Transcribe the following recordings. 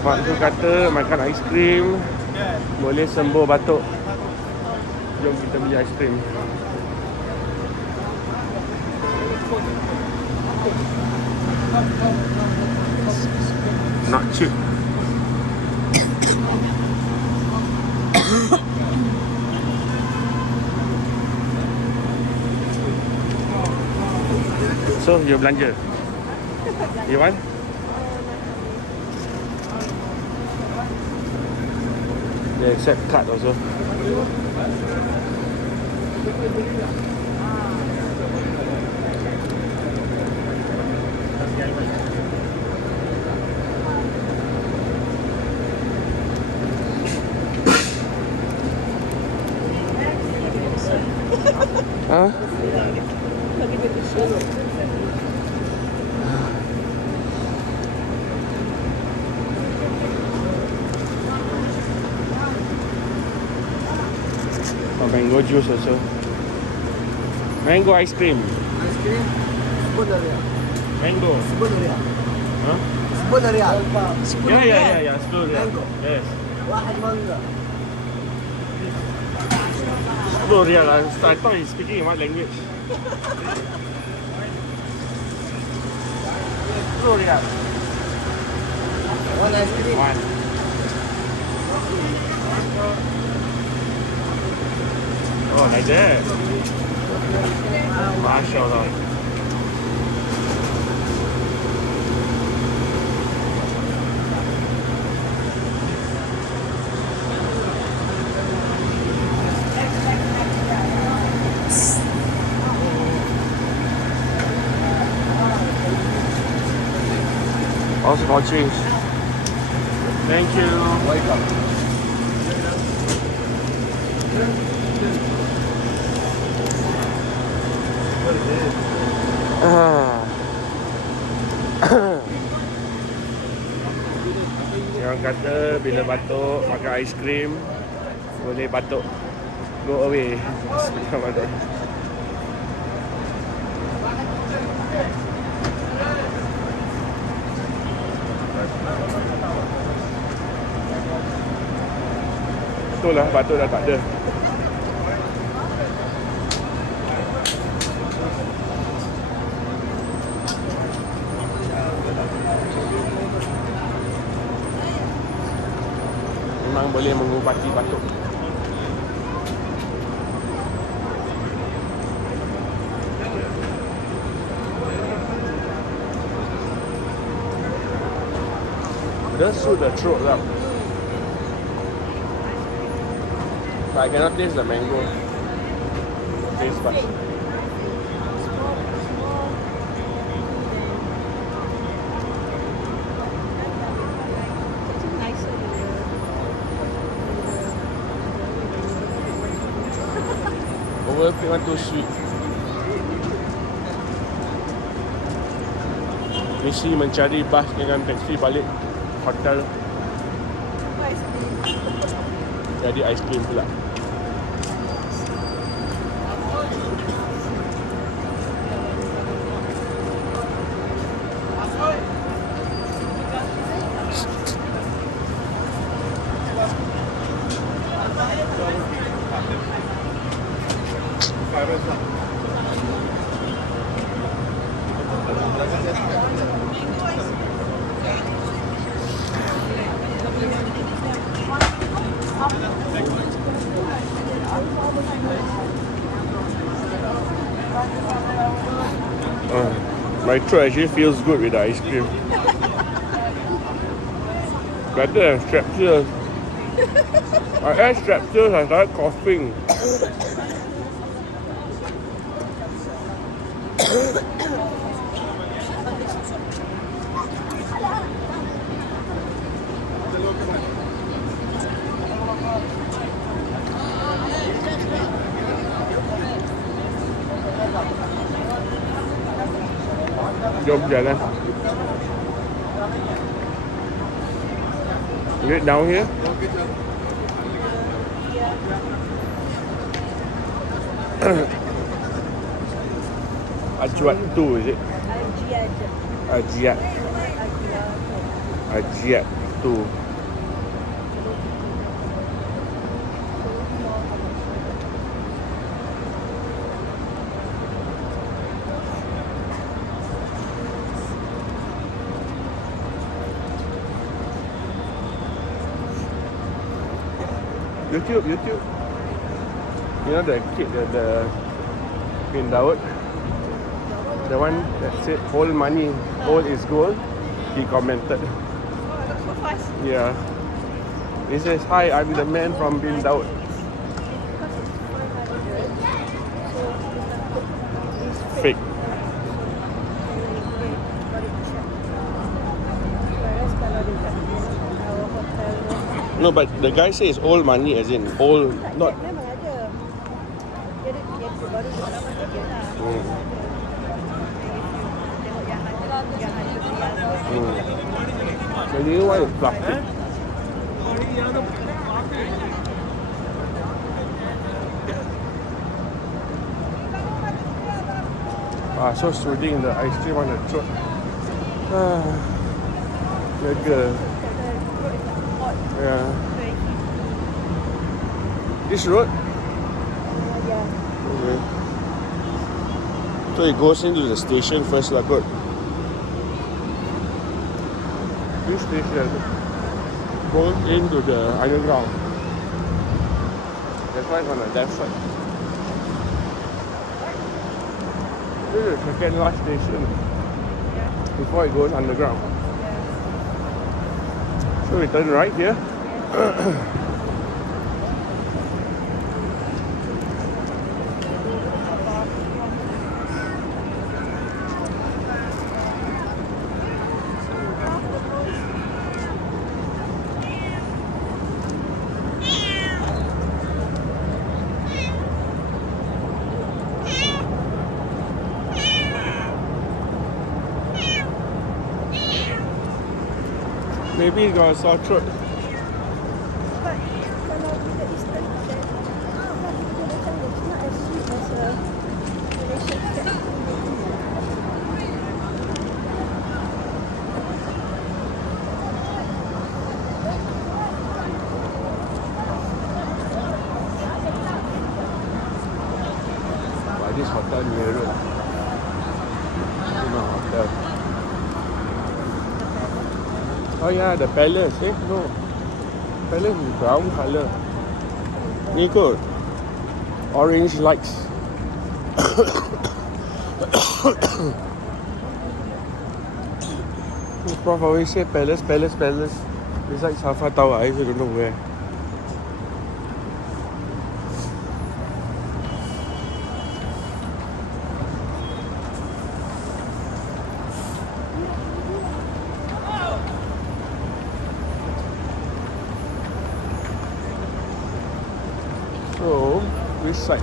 Mak tu kata makan aiskrim boleh sembuh batuk. Jom kita beli aiskrim. Not cheap. So, you belanja? You want? They accept card also. Huh? Oh, mango juice also. Mango ice cream. Ice cream, 10 riyal. Mango. 10 riyal. Huh? 10 riyal. Yeah. Slow. Mango. Yes. واحد مانجا. Slow. I thought he's speaking in what language? Slow. One ice cream. One. Oh, like that. MashaAllah. All small change. Thank you. Welcome. Yang kata bila batuk makan aiskrim boleh batuk go away. Bismillahirrahmanirrahim. Betul lah, batuk dah tak ada. Memang boleh mengubati batuk. Dia suit the throat lah. But I cannot taste the mango. Taste buds. Overpay one too sweet. Mesti mencari bas dengan taksi balik hotel. Jadi aiskrim pula. My throat actually feels good with the ice cream. Better than Strepsils. I had Strepsils, I started coughing. Jom jalan. Is it down here? Ajwat 2, is it? Ajiat. Ajiat. batu. YouTube. You know the kid, the Bin Daud, the one that said all money, all is gold. He commented. So fast. Yeah. He says, "Hi, I'm the man from Bin Daud." Because it's 500, so it's Fake. Whereas kalau dekat our hotel No, but the guy says all money, as in all, not. memang ada. Dia baru pengalaman dia lah. Hmm. Tengok yang ada tu. So do you want plastic? So soothing, the ice cream on the throat. Lega. Yeah. This road? Yeah. Okay. So it goes into the station first lah kot. This station goes into the underground. That's why it's on the left side. This is the second last station before it goes underground. So we turn right here. Maybe he's got a sore throat. But kalau kita Eastern then kita macam it's not as sweet as a Malaysian cat. But this hotel near road. No hotel. Oh yeah, the palace. No. Palace is brown colour. Ni kot. Orange lights. Prof always say palace. It's like Safa Tower. I also don't know where. So, which side?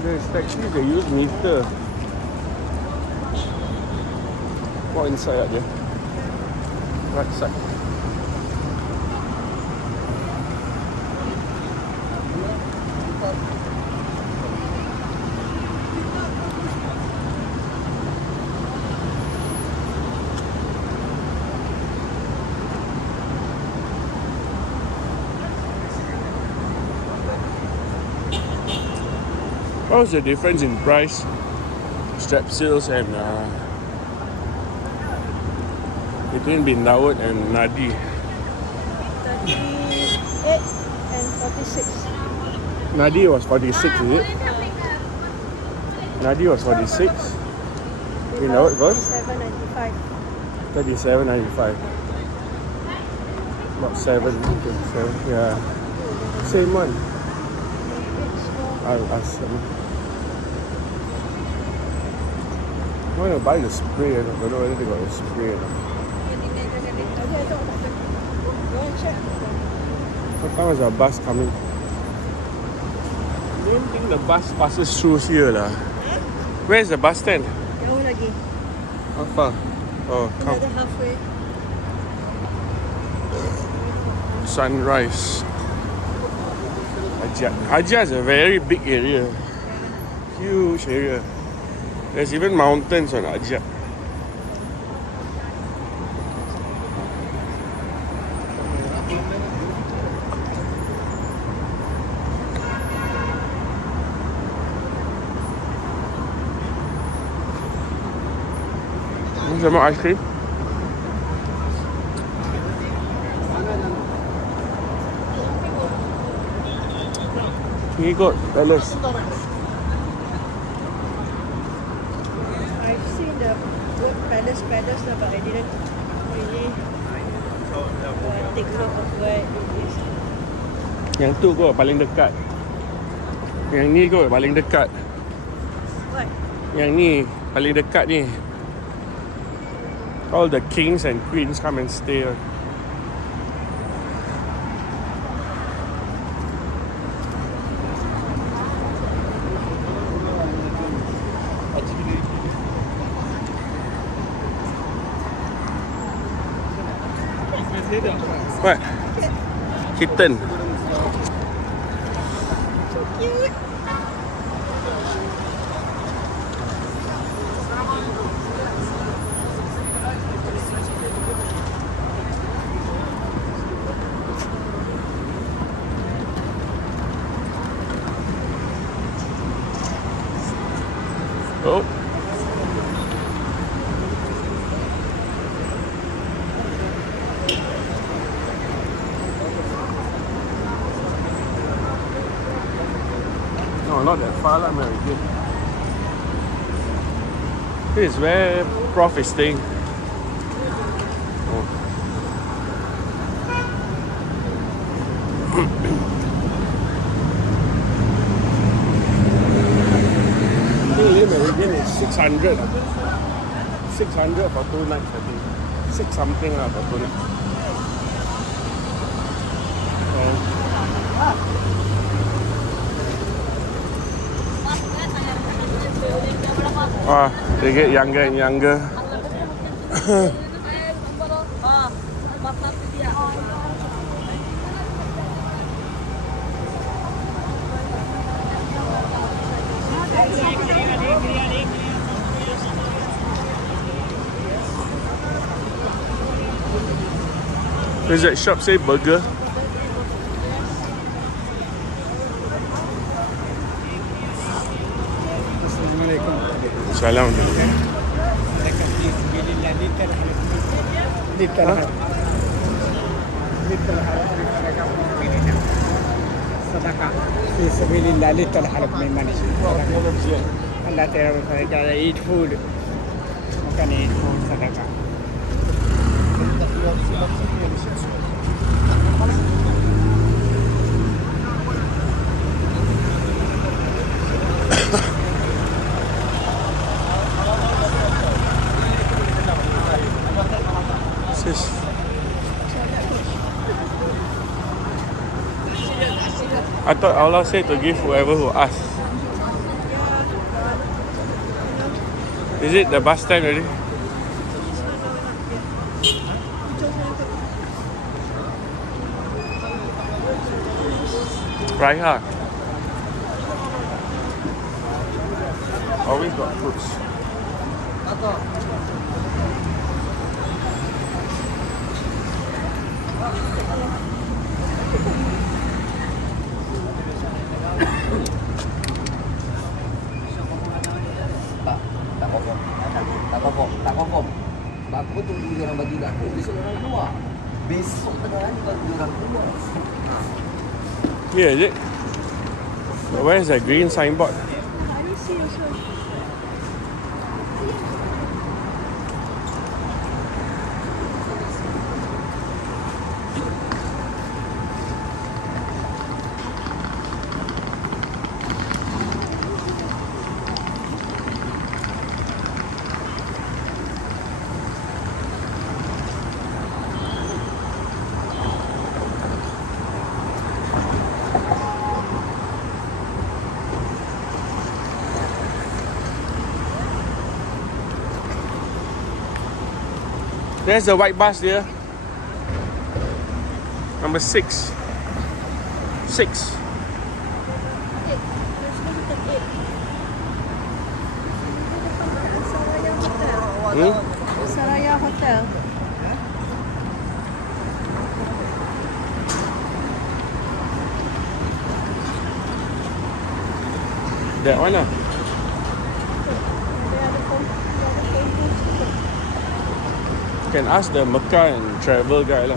There's taxis, they use meter. What inside ada? Right side. What's the difference in price? Strepsils and between Bin Daud and Nadi. 38 and 46. Nadi was 46, is it? Nadi was 46. Bin Daud was 37.95. 37.95. About 7, yeah. Same one. I'll ask them. I want to buy the spray. I don't know whether they got the spray or not. Okay, I don't know. Go and check. What time is our bus coming? I don't think the bus passes through here lah. Where is the bus stand? Jauh lagi. How far? Oh, come. Another halfway. Sunrise. Ajat. Ajat is a very big area. Huge area. There's even mountains on Ajat. Some more ice cream. Here you go, Palace. I've seen the word palace, but I didn't really take note of where it is. Yang tu kot paling dekat. Yang ni kot paling dekat. What? Yang ni paling dekat ni. All the kings and queens come and stay. What? Kitten. So cute. Oh. No, not that far lah, Mary. This is where Prof is staying. Oh. Meridian is 600. 600 for 2 nights, I think. 6 something for 2 nights. They get younger and younger. There's that shop say burger. Salam. صدقة في سبيل الله لتلحق من money. Allah Ta'ala eat food. Can eat food صدقة. I thought Allah said to give whoever who asks. Is it the bus stand already? Raiha. Always got fruits. Tak confirm. Aku tunggu dia orang bagi aku. Besok orang keluar. Besok tengah hari baru dia orang keluar. Here is it? But where is that green signboard? I didn't see also. There's the white bus there. Number 6. 6. 8. National Hotel 8. Di depan kat Saraya Hotel. Saraya Hotel. That one lah. Dia ada phone booth. Can ask the Mecca and travel guide lah.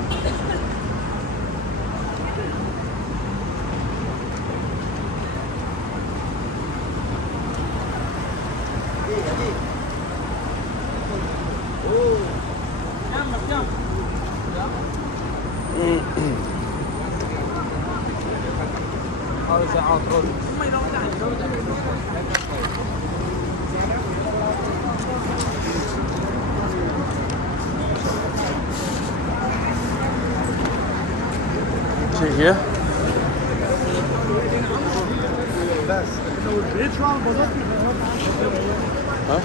See here. Huh?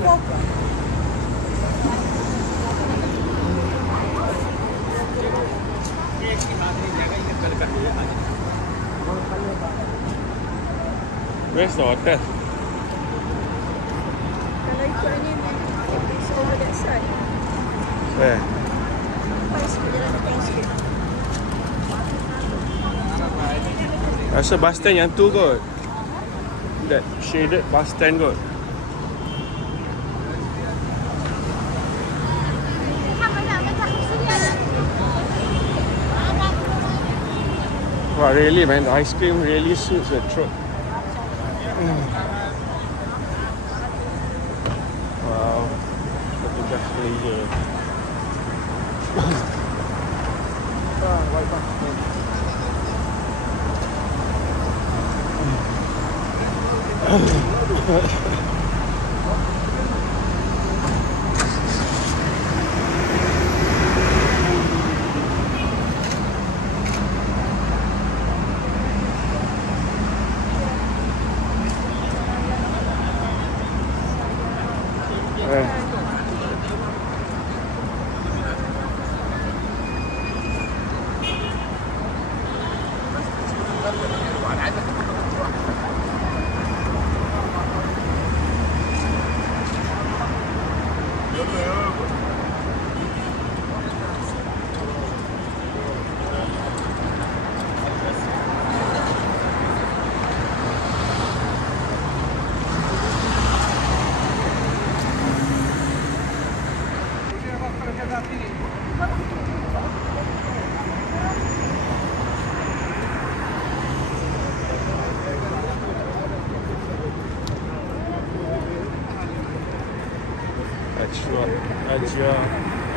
Pop. Where's the hotel? Kalau ikut ni, it's over that side. Where? Sampai sikit jalan depan sikit. Rasa bus stand yang tu kot. That shaded bus stand kot. Wow, really man, the ice cream really suits the throat. Wow, petugas Malaysia.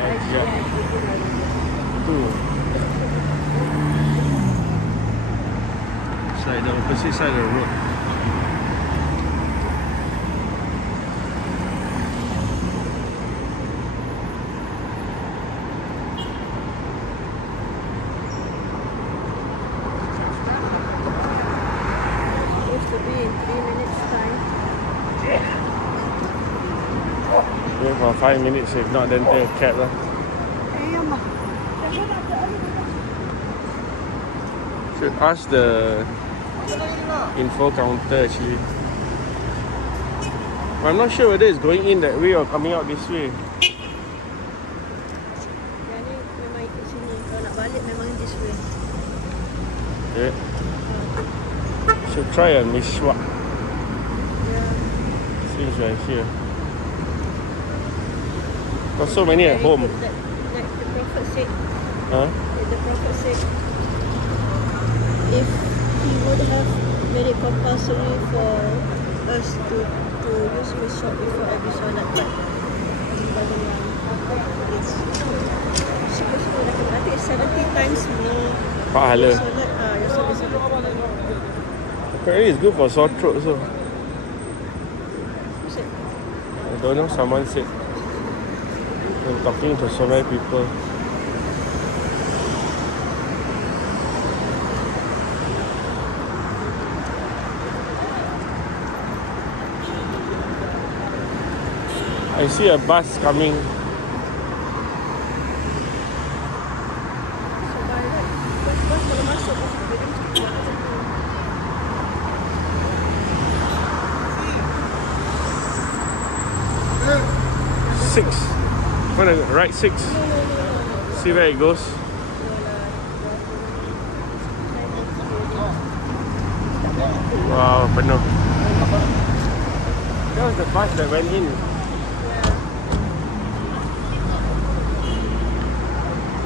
Ajwa. Tu. It's like the opposite side of the road. Supposed to be in 3 minutes time. Wait for 5 minutes, if not then take a cab lah. Should ask the info counter actually. I'm not sure whether it's going in that way or coming out this way. Yang ni memang ikut sini. Kalau nak balik memang this way. Yeah. Should try a Mishwak Yeah. since we're here. Got so many at home. Like the Prophet said. Huh? Like the Prophet said, if he would have made it compulsory for us to use Mishwak before every solat, but it's supposed to be like, I think it's 70 times more Pahala. solat. Your solat is Apparently it's good for sore throat also. Don't know, someone said. I'm talking to so many people. I see a bus coming. So by right, bus kalau masuk dia mesti keluar kat situ. Six. Gonna right 6. No. See where it goes. Wow, penuh. That was the bus that went in.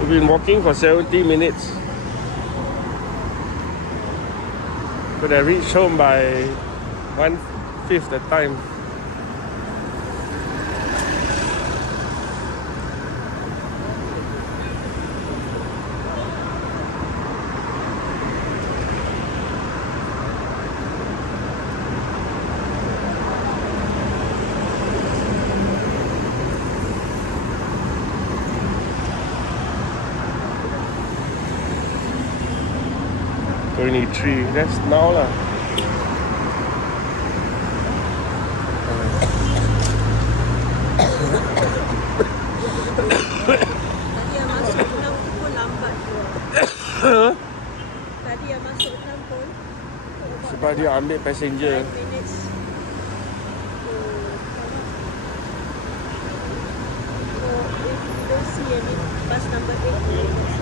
We've been walking for 70 minutes. Could have reached home by 1/5 the time. Three. That's now lah. Tadi yang masuk 6 tu pun lambat keluar. Tadi yang masuk 6 pun Sebab dia ambil passenger. 5 minutes to come up. So if you don't see any bus number 8,